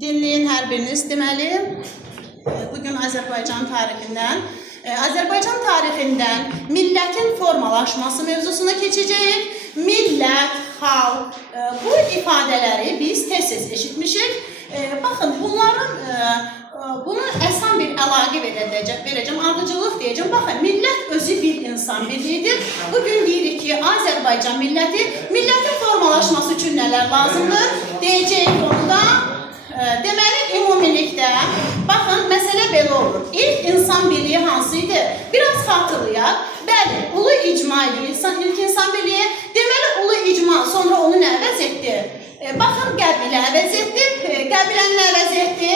Dinleyin hər biriniz. Deməli, bugün Azərbaycan tarixindən millətin formalaşması mövzusuna keçəcəyik. Millət, xalq, bu ifadələri biz tez-tez eşitmişik. Baxın, bunun əsan bir əlaqə verəcəm, ardıcıllıq deyəcəm. Baxın, millət özü bir insan birliyidir. Bugün deyirik ki, Azərbaycan millətin formalaşması üçün nələr lazımdır? Deyəcəyik onu da. Deməli, ümumilikdə, baxın, məsələ belə olur. İlk insan birliyi hansı idi? Biraz xatırlayaq. Bəli, ulu icma idi, ilk insan birliyi. Deməli, ulu icma sonra onu nə əvəz etdi? Baxın, qəbilə əvəz etdi. Qəbiləni nə əvəz etdi?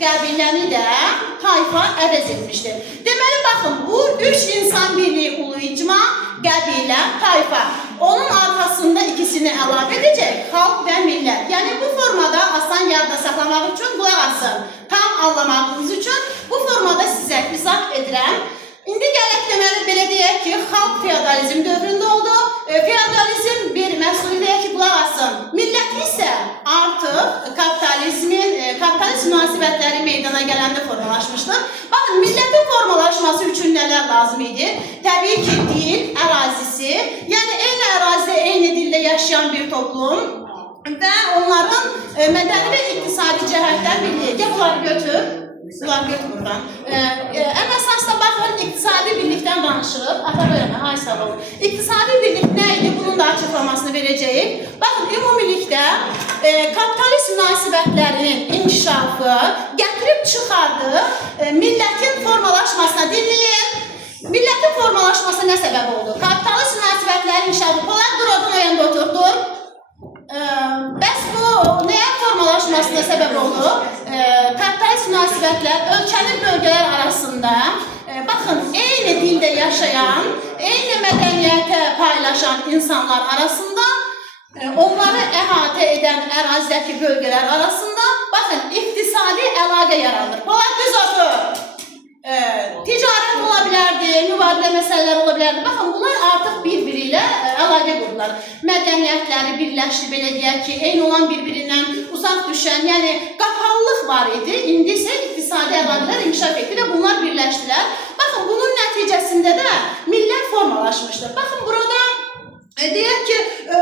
Qəbiləni də tayfa əvəz etmişdir. Deməli, baxın, bu üç insan birliyi, ulu icma, qəbilə, tayfa. Onun arxasında ikisini əlavə edəcək, xalq və millət. Yəni, bu formada asan yadda saxlamaq üçün qulaq asın. Tam anlamağınız üçün bu formada sizə izah edirəm. İndi gələk deməli, belə deyək ki, xalq feodalizm dövründə oldu. Feodalizm bir məhsulu deyək ki, qulaq asın. Millət isə artıq kapitalist münasibətləri meydana gələndə formalaşmışdır. Baxın, millətin formalaşması üçün nələr lazım idi? Təbii ki, dil, ərazisi, yəni eyni ərazidə, eyni dildə yaşayan bir toplum və onların mədəni və iqtisadi cəhətdən birliyi. Gəl, bunları götür. Bunları götür buradan. Ən əsasda baxın, iqtisadi birlikdən danışırıq. Ata bölümə, hay sağ olun. İqtisadi birlik nə idi? Bunun da açıqlamasını verəcəyik. Baxın, ümumilikdə kapitalist münasibətlərinin inkişafı gətirib çıxardı millətin formalaşmasına. Dinləyin. Millətin formalaşmasına nə səbəb oldu? Kapitalist münasibətlərin inkişafı. Polad Durodun o yanda oturdu. Bəs bu nəyə formalaşmasına səbəb oldu? Kapitalist münasibətlər ölkənin bölgələr arasında, baxın, eyni dildə yaşayan, eyni mədəniyyətə paylaşan insanlar arasında, onları əhatə edən ərazidəki bölgələr arasında, baxın, iqtisadi əlaqə yaradır. Polad düz otur. Ticarət ola bilərdi, mübadilə məsələlər ola bilərdi. Baxın, bunlar artıq bir-biri ilə əlaqə qurdular. Mədəniyyətləri birləşdi, belə deyək ki, eyni olan bir-birindən uzaq düşən, yəni qapalılıq var idi. İndi isə iqtisadi əlaqələr inkişaf etdi və bunlar birləşdilər. Baxın, bunun nəticəsində də millət formalaşmışdır. Baxın, burada deyək ki,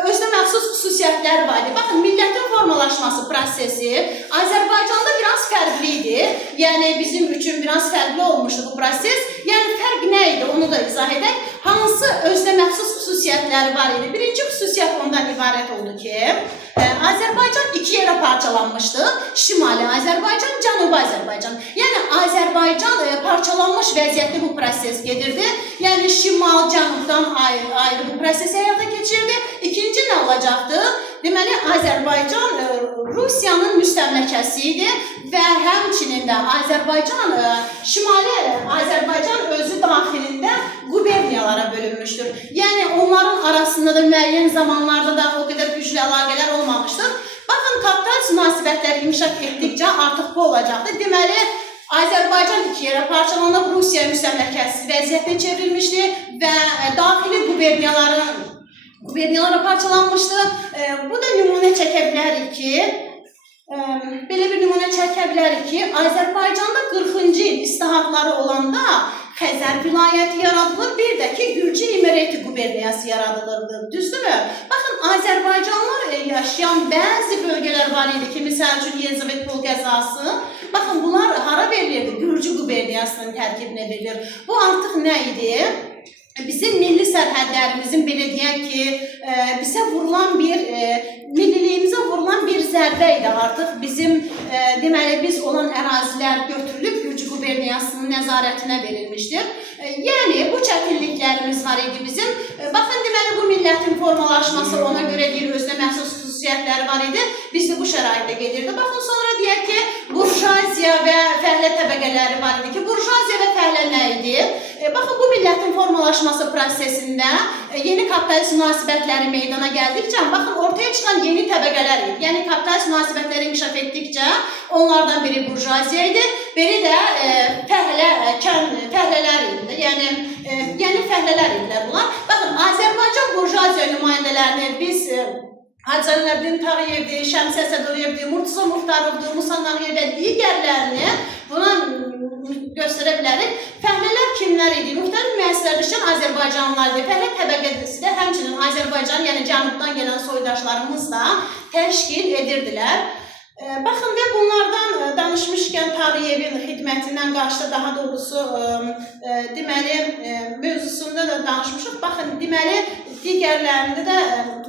özünə məxsus xüsusiyyətləri var idi. Baxın, millətin formalaşması prosesi Azərbaycanda biraz fərqli idi. Yəni, bizim üçün biraz fərqli olmuşdu bu proses. Yəni, fərq nə idi? Onu da izah edək. Hansı özünə məxsus xüsusiyyətləri var idi? Birinci xüsusiyyət ondan ibarət oldu ki, Azərbaycan iki yerə parçalanmışdı. Şimali Azərbaycan, Cənubi Azərbaycan. Yəni, Azərbaycan parçalanmış vəziyyətdə bu proses gedirdi. Yəni, şimal, cənubdan ayrı bu prosesi həyata keçirdi. İkinci nə olacaqdı? Deməli, Azərbaycan Rusiyanın müstəmləkəsi idi və həmçinin də Şimali Azərbaycan özü daxilində quberniyalara bölünmüşdür. Yəni, onların arasında da müəyyən zamanlarda da o qədər güclü əlaqələr olmamışdır. Baxın, kapitalist münasibətlər inkişaf etdikcə artıq bu olacaqdır. Deməli, Azərbaycan iki yerə parçalanıb Rusiya müstəmləkəsi vəziyyətə çevrilmişdi və daxili quberniyalara parçalanmışdı. Bu da nümunə çəkə bilərik ki, Azərbaycanda 40-cı il islahatları olanda Xəzər vilayəti yaradılır, bir də ki, Gürcü İmereti quberniyası yaradılırdı. Düzdürmü? Baxın, Azərbaycanlar yaşayan bəzi bölgələr var idi ki, misal üçün Yelizavetpol qəzası. Baxın, bunlar hara verilirdi? Gürcü quberniyasının tərkibinə verilir. Bu artıq nə idi? Bizim milli sərhədlərimizin, belə deyək ki, milliliyimizə vurulan bir zərbə idi artıq. Bizim, deməli, biz olan ərazilər götürülüb Gürcü quberniyasının nəzarətinə verilmişdir. Yəni, bu çətinliklərimiz var idi bizim. Baxın, deməli, bu millətin formalaşması ona görə deyir, özünə məxsus xüsusiyyətləri var idi. Biz də bu şəraitdə gedirdi. Baxın, sonra deyək ki, burjuaziya və fəhlə təbəqələri var idi ki, burjuaziya və fəhlə nə idi? Baxın, bu millətin formalaşması prosesində yeni kapitalist münasibətləri meydana gəldikcə, baxın, ortaya çıxan yeni təbəqələr idi. Yəni, kapitalist münasibətləri inkişaf etdikcə, onlardan biri burjuaziya idi, biri də fəhlələr idi. Yəni, fəhlələr idilər bunlar. Baxın, Azərbaycan burjuaziya nümayəndələrini biz Hacı Nəbdin Tağıyevdir, Şəmsi Əsədovdur, Murtuza Muxtarovdur, Musa Nağıyevdir, digərlərini buna göstərə bilərik. Fəhlələr kimlər idi? Müxtəlif müəssisələrdə işləyən Azərbaycanlılar idi. Fəhlə təbəqəsi də həmçinin Azərbaycan, yəni cənubdan gələn soydaşlarımız da təşkil edirdilər. Baxın və bunlardan danışmışkən Tağıyevin xidmətindən qarşıda daha doğrusu deməli mövzusunda da danışmışıq. Baxın deməli digərlərində də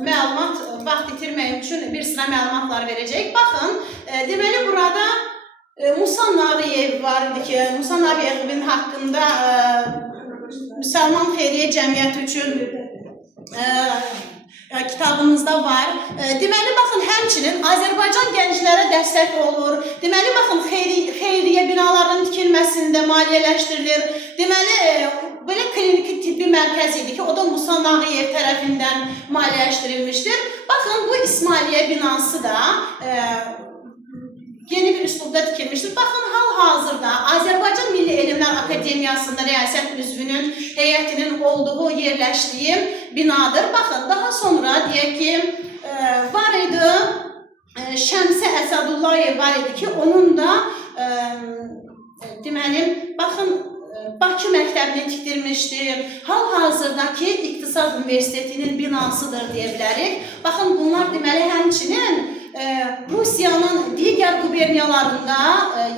məlumat vaxt itirmək üçün bir sıra məlumatlar verəcək. Baxın deməli burada Musa Nağıyev var idi ki, Musa Nağıyevin haqqında Müsəlman Xeyriyyə Cəmiyyəti üçün kitabımızda var. Deməli, baxın, həmçinin Azərbaycan gənclərə dəstək olur. Deməli, baxın, xeyriyyə binalarının tikilməsində maliyyələşdirilir. Deməli, belə kliniki tibbi mərkəz idi ki, o da Musa Nağıyev tərəfindən maliyyələşdirilmişdir. Baxın, bu İsmailiyyə binası da yeni bir üslubda tikilmişdir. Baxın, hal-hazırda Azərbaycan Milli Elmlər Akademiyasında rəyasət üzvünün heyətinin olduğu, yerləşdiyi binadır. Baxın, daha sonra deyək ki, var idi, Şəmsi Əsədullayev var idi ki, onun da deməli, baxın, Bakı məktəbini tikdirmişdir. Hal-hazırdakı İqtisad Universitetinin binasıdır deyə bilərik. Baxın, bunlar deməli həmçinin Rusiyanın digər quberniyalarında,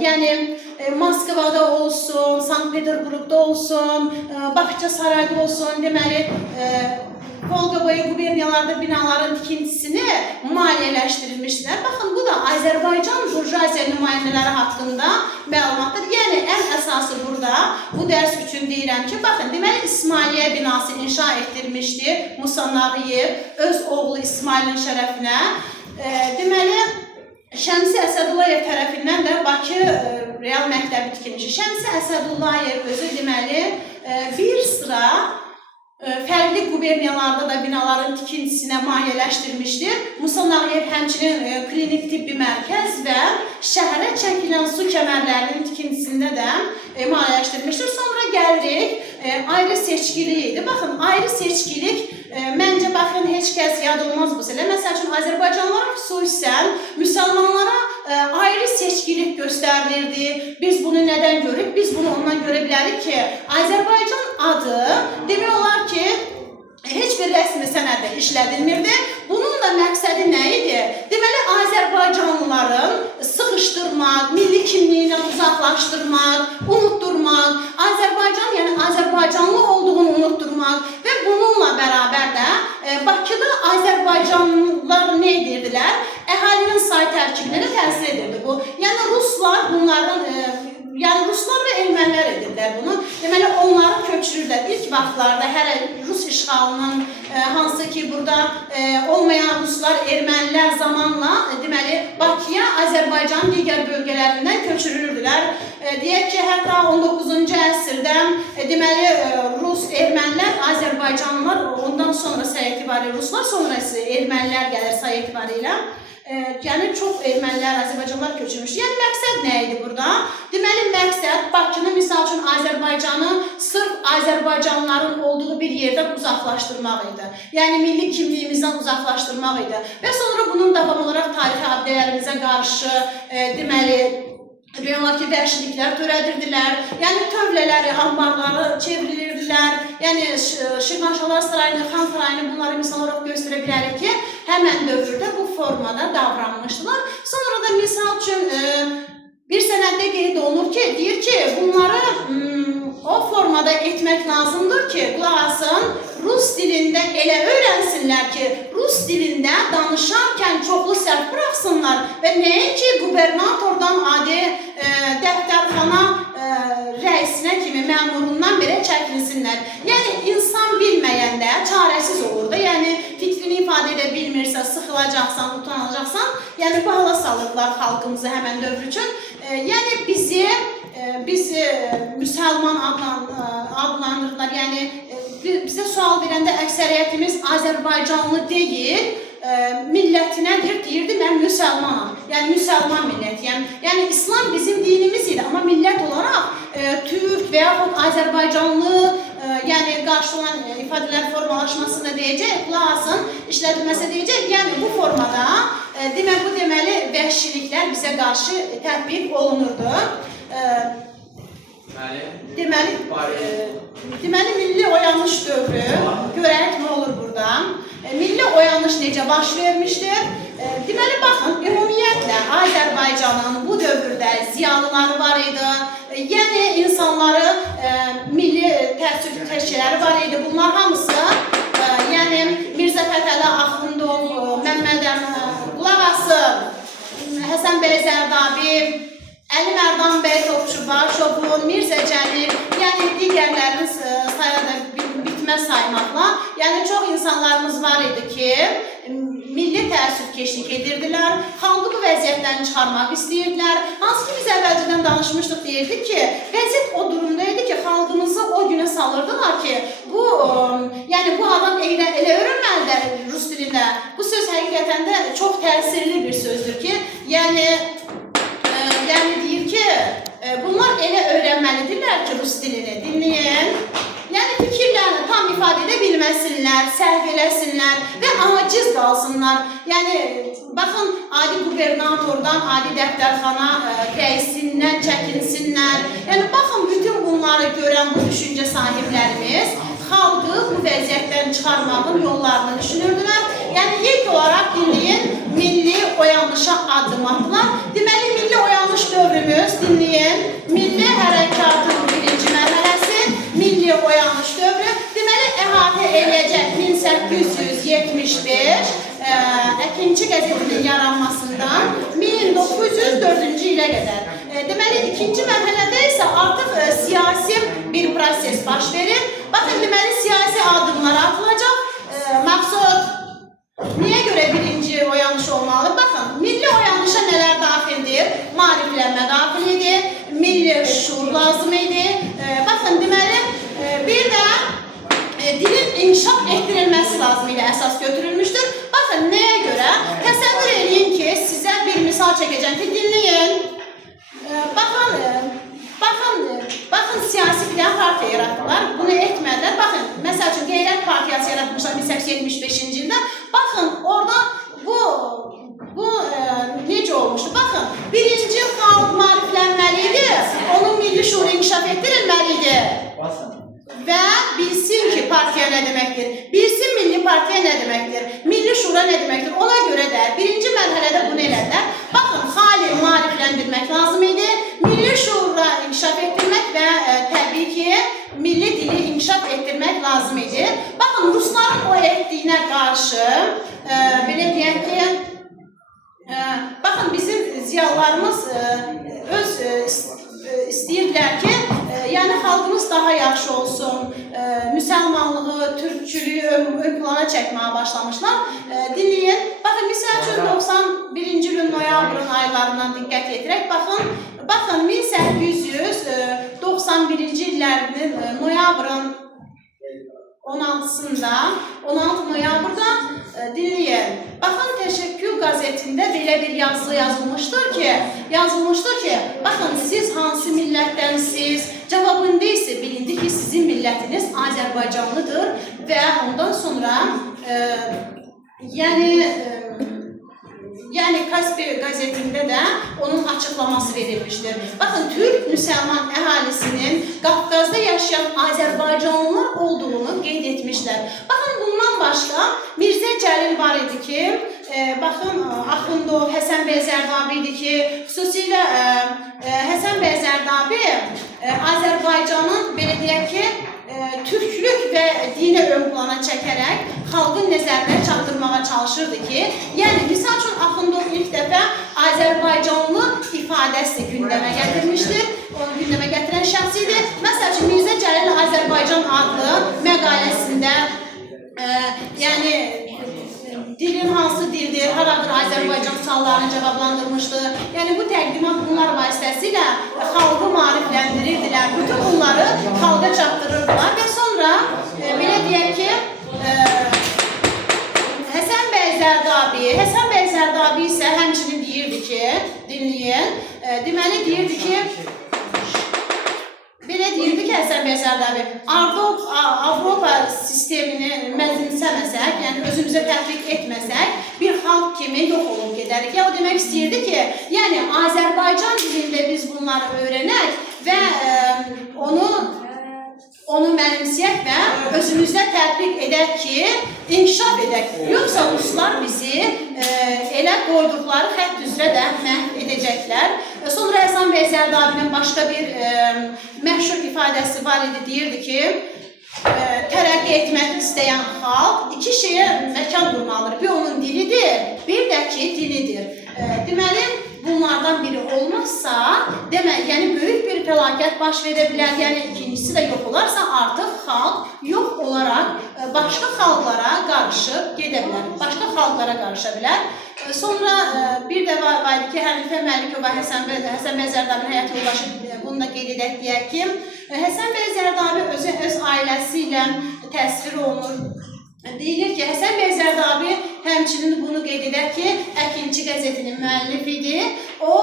yəni Moskvada olsun, Sankt-Peterburgda olsun, Baxçasarayda olsun, deməli Volqaboy quberniyalarda binaların tikintisini maliyyələşdirilmişdir. Baxın, bu da Azərbaycan burjuaziya nümayəndələri haqqında məlumatdır. Yəni, ən əsası burada, bu dərs üçün deyirəm ki, baxın, deməli İsmailiyyə binası inşa etdirmişdir Musa Nağıyev öz oğlu İsmailin şərəfinə. Deməli, Şəmsi Əsədullayev tərəfindən də Bakı Real Məktəbi tikilmişdir. Şəmsi Əsədullayev özü deməli bir sıra fərqli quberniyalarda da binaların tikintisinə maliyyələşdirmişdir. Musa Nağıyev həmçinin klinik tibbi mərkəz və şəhərə çəkilən su kəmərlərinin tikintisində də maliyyələşdirmişdir. Sonra gəlirik ayrı seçkilik idi. Baxın, ayrı seçkilik məncə baxın heç kəs yadılmaz bu sələ. Məsəl üçün Azərbaycanlılara xüsusən müsəlmanlara ayrı seçkilik göstərilirdi. Biz bunu nədən görürük? Biz bunu ondan görə bilərik ki, Azərbaycan adı demək olar ki, heç bir rəsmi sənəddə işlədilmirdi. Bunun da məqsədi nə idi? Deməli, Azərbaycanlıların sıxışdırmaq, milli kimliyindən uzaqlaşdırmaq, unutturmaq, Azərbaycan, yəni Azərbaycanlı olduğunu unutturmaq və bununla bərabər də Bakıda Azərbaycanlılar nə edirdilər? Əhalinin say tərkibinə təsir edirdi bu. Yəni, Ruslar bunların Ruslar və ermənilər edirlər bunu. Deməli, onları köçürürlər. İlk vaxtlarda hələ Rus işğalının, hansı ki, burada olmayan Ruslar, ermənilər zamanla deməli, Bakıya Azərbaycanın digər bölgələrindən köçürürdülər. Deyək ki, hətta 19-cu əsrdə deməli, Rus, ermənilər, Azərbaycanlılar, ondan sonra say etibarilə Ruslar, sonrası ermənilər gəlir say etibarilə. Yəni, çox ermənilər, Azərbaycanlılar köçürmüş. Yəni, məqsəd nə idi burada? Deməli, məqsəd Bakını, misal üçün Azərbaycanı sırf Azərbaycanlıların olduğu bir yerdən uzaqlaşdırmaq idi. Yəni, milli kimliyimizdən uzaqlaşdırmaq idi. Və sonra bunun davam olaraq tarixi abidələrimizə qarşı, deməli, deyirlər ki, vəhşiliklər törədirdilər. Yəni, tövlələri, ambarları çevrilirdilər. Yəni, Şirvanşahlar sarayını, Xan sarayını bunları misal olaraq göstərə bilərik ki, həmən dövrdə bu formada davranmışdılar. Sonra da misal üçün bir sənəddə qeyd olunur ki, deyir ki, bunları o formada etmək lazımdır ki, qulaq asın, Rus dilində elə öyrənsinlər ki, Rus dilində danışarkən çoxlu səhv buraxsınlar və nəinki qubernatordan adi dəftərxana rəisinə kimi məmurundan belə çəkilsinlər. Yəni, insan bilməyəndə çarəsiz olur da, yəni fikrini ifadə edə bilmirsə, sıxılacaqsan, utanacaqsan, yəni bu hala salırlar xalqımızı həmən dövr üçün. Yəni, bizi müsəlman adlandırırlar, yəni bizə sual verəndə əksəriyyətimiz Azərbaycanlı deyil, millətinədir, deyirdi, mən müsəlmanam, yəni müsəlman millətiyəm. Yəni, İslam bizim dinimiz idi, amma millət olaraq Türk və yaxud Azərbaycanlı yəni qarşı olan ifadələr formalaşmasına deyəcək, qulaq asın, işlədilməsə deyəcək, yəni bu formada bu deməli vəhşiliklər bizə qarşı tətbiq olunurdu. Deməli milli oyanış dövrü, görək nə olur burada. Milli oyanış necə baş vermişdir? Deməli, baxın, ümumiyyətlə Azərbaycanın bu dövrdə ziyalıları var idi. Yəni, insanları, milli təşkiləri var idi. Bunlar hamısı, yəni Mirzə Fətəli Axundov, Məmməd Əmin, qulaq asın, Həsən bəy Zərdabi, Əli Mərdan bəy Topçubaşovun, Mirzə Cəlil, yəni digərlərimiz sayada bitməz saymaqla, yəni çox insanlarımız var idi ki, milli təəssüfkeşlik edirdilər, xalqı bu vəziyyətdən çıxarmaq istəyirdilər. Hansı ki, biz əvvəlcədən danışmışdıq, deyirdik ki, vəziyyət o durumda idi ki, xalqımızı o günə salırdılar ki, yəni bu adam elə öyrənməlidir rus dilində. Bu söz həqiqətən də çox təsirli bir sözdür ki, yəni deyir ki, bunlar elə öyrənməlidirlər ki, rus dilini dinləyin. Yəni fikirlərini tam ifadə edə bilməsinlər, səhv eləsinlər və aciz qalsınlar. Yəni, baxın, adi qubernatordan, adi dəftərxana rəisindən çəkinsinlər. Yəni, baxın, bütün bunları görən bu düşüncə sahiblərimiz xalqı bu vəziyyətdən çıxarmağın yollarını düşünürdülər. Yəni, ilk olaraq dinləyin, milli oyanışa addım atdılar. Deməli, milli oyanış dövrümüz, dinləyin, milli hərəkatın birinci mərhələsi, milli oyanış dövrü, deməli, əhatə eləyəcək 1875 Əkinçi qəzetinin yaranmasından 1904-cü ilə qədər. Deməli, ikinci mərhələdə isə artıq siyasi bir proses baş verir. Baxın, deməli, siyasi addımlar atılacaq. Məqsud, niyə görə birinci oyanış olmalı? Baxın, milli oyanışa nələr daxildir? Maariflənmə daxilidir, milli şuur lazım idi. Baxın, deməli, bir də dilin inkişaf etdirilməsi lazım ilə əsas götürülmüşdür. Baxın, nəyə görə? Təsəvvür edin ki, sizə bir misal çəkəcəm ki, dinləyin. Baxın, siyasi filan partiya yaratdılar, bunu etmədilər. Baxın, məsəl üçün, Qeyrət Partiyası yaratmışlar 1875-ci ildə. Baxın, orada bu necə olmuşdu? Baxın, birinci xalq maariflənməli idi, onun milli şuuru inkişaf etdirilməli idi. Və bilsin ki, partiya nə deməkdir, bilsin milli partiya nə deməkdir, milli şura nə deməkdir. Ona görə də birinci mərhələdə bunu elədilər. Baxın, xali maarifləndirmək lazım idi, milli şuura inkişaf etdirmək və təbii ki, milli dili inkişaf etdirmək lazım idi. Baxın, Rusların o etdiyinə qarşı, belə deyək ki, baxın, bizim ziyalılarımız öz istəyirdilər ki, yəni xalqımız daha yaxşı olsun, müsəlmanlığı, türkçülüyü ön plana çəkməyə başlamışlar. Dinləyin, baxın, misal üçün 91-ci ilin noyabrın aylarından diqqət yetirək. Baxın, 1891-ci illərinin noyabrın 16-sında, 16 noyabrda dinləyin. Baxın, Təşəkkür qəzetində belə bir yazı yazılmışdır ki, baxın, siz hansı millətdənsiniz? Cavabında isə bilindi ki, sizin millətiniz Azərbaycanlıdır və ondan sonra yəni Kaspia qəzetində də onun açıqlaması verilmişdir. Baxın, Türk müsəlman əhalisinin Qafqazda yaşayan Azərbaycanlılar olduğunu qeyd etmişlər. Baxın, bundan başqa Mirzə Cəlil var idi ki, baxın, Axundov, Həsən bəy Zərdabi idi ki, xüsusilə Həsən bəy Zərdabi Azərbaycanın, belə deyək ki, türklük və dini ön plana çəkərək xalqın nəzərinə çatdırmağa çalışırdı ki, yəni, misal üçün, Axundov ilk dəfə Azərbaycanlı ifadəsi gündəmə gətirmişdir, onu gündəmə gətirən şəxs idi. Məsəl üçün, Mirzə Cəlil Azərbaycan adlı məqaləsində, yəni, dilin hansı dildir, haradır Azərbaycan suallarını cavablandırmışdı. Yəni, bu təqdimat bunlar vasitəsilə xalqı maarifləndirirdilər, bütün bunları xalqa çatdırırdılar və sonra, belə deyək ki, Həsən bəy Zərdabi isə həmçinin deyirdi ki, dinləyin, deməli deyirdi ki, belə deyirdi ki, Həsən bəy Zərdabi, Avropa sistemini mənimsəməsək, yəni özümüzə tətbiq etməsək, bir xalq kimi yox olub gedərik. Ya o demək istəyirdi ki, yəni Azərbaycan dilində biz bunları öyrənək və onu mənimsəyək və özümüzdə tətbiq edək ki, inkişaf edək. Yoxsa ruslar bizi elə qoyduqları xətt üzrə də məhv edəcəklər. Sonra Həsən bəy Zərdabinin başqa bir məşhur ifadəsi var idi, deyirdi ki, tərəqqi etmək istəyən xalq iki şeyə məkan qurmalıdır. Bir onun dilidir, bir də ki, dilidir. Deməli, bunlardan biri olmazsa, yəni böyük bir fəlakət baş verə bilər, yəni ikincisi də yox olarsa, artıq xalq yox olaraq başqa xalqlara qarışıb gedə bilər, başqa xalqlara qarışa bilər. Sonra bir də var idi ki, Hənifə Məlikova, Həsən bəy Zərdabinin həyat yoldaşı, bunu da qeyd edək deyək ki, Həsən bəy Zərdabi öz ailəsi ilə təsvir olunur. Deyilir ki, Həsən bəy Zərdabi həmçinin bunu qeyd edək ki, Əkinçi qəzetinin müəllifi idi. O,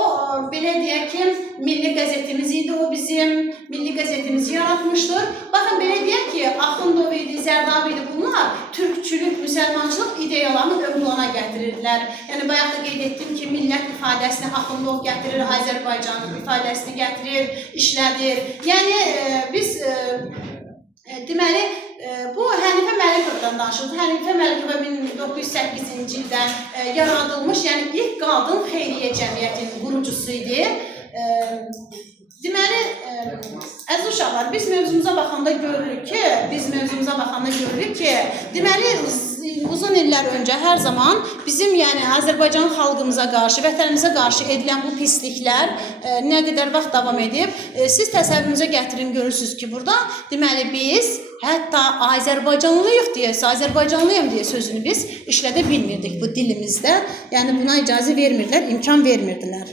belə deyək ki, milli qəzetimiz idi, o bizim milli qəzetimizi yaratmışdır. Baxın, belə deyək ki, Axundov idi, Zərdabi idi, bunlar türkçülük, müsəlmançılıq ideyalarını ön plana gətirirdilər. Yəni, bayaq da qeyd etdim ki, millət ifadəsini Axundov gətirir, Azərbaycanın ifadəsini gətirir, işlədir. Yəni, biz deməli, bu Hənifə Məlikovdan danışıldı. Hənifə Məlikova 1908-ci ildə yaradılmış, yəni ilk qadın xeyriyyə cəmiyyətinin qurucusu idi. Deməli, əziz uşaqlar, biz mövzumuza baxanda görürük ki, deməli, uzun illər öncə hər zaman bizim, yəni Azərbaycan xalqımıza qarşı, vətənimizə qarşı edilən bu pisliklər nə qədər vaxt davam edib, siz təsəvvürünüzə gətirin, görürsünüz ki, burada deməli biz hətta Azərbaycanlıyıq deyəsə, Azərbaycanlıyam deyə sözünü biz işlədə bilmirdik bu dilimizdə, yəni buna icazə vermirdilər, imkan vermirdilər.